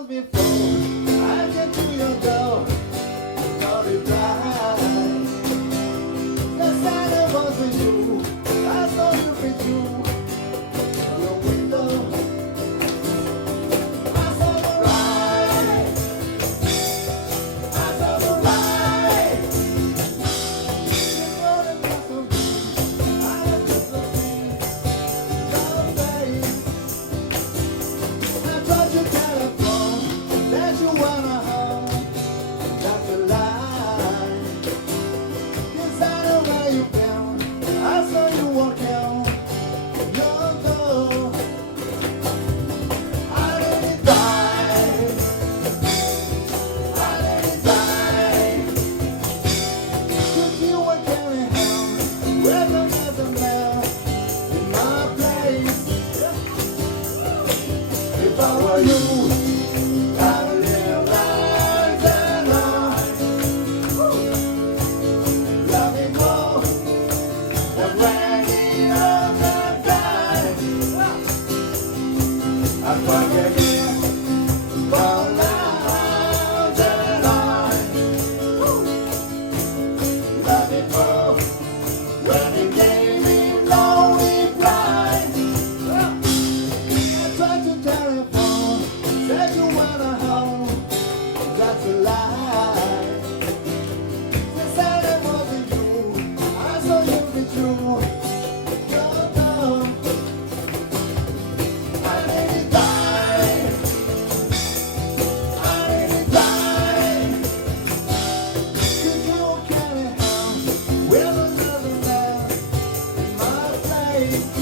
once before I get to your door, no reply. The sign it wasn't you. I saw you fit through your window. I saw the light. I saw the light. Before the glass of blue, I had just a thing. Your face. I tried your telephone, that you wanna home. That's a lie. Yes, I know where you've been. I saw you walk out your door. I let it die. I let it die. 'Cause you were carrying home with another man in my place. If I were you, I'd live life and love me more than ragging on the guy. I forget you for loud and love me more when you gave me no reply. I tried to telephone, said you wanna home. That's a lie. They said it wasn't you. I saw you be true. You're dumb. I let it die. I let it die. 'Cause you carry home with another man in my place.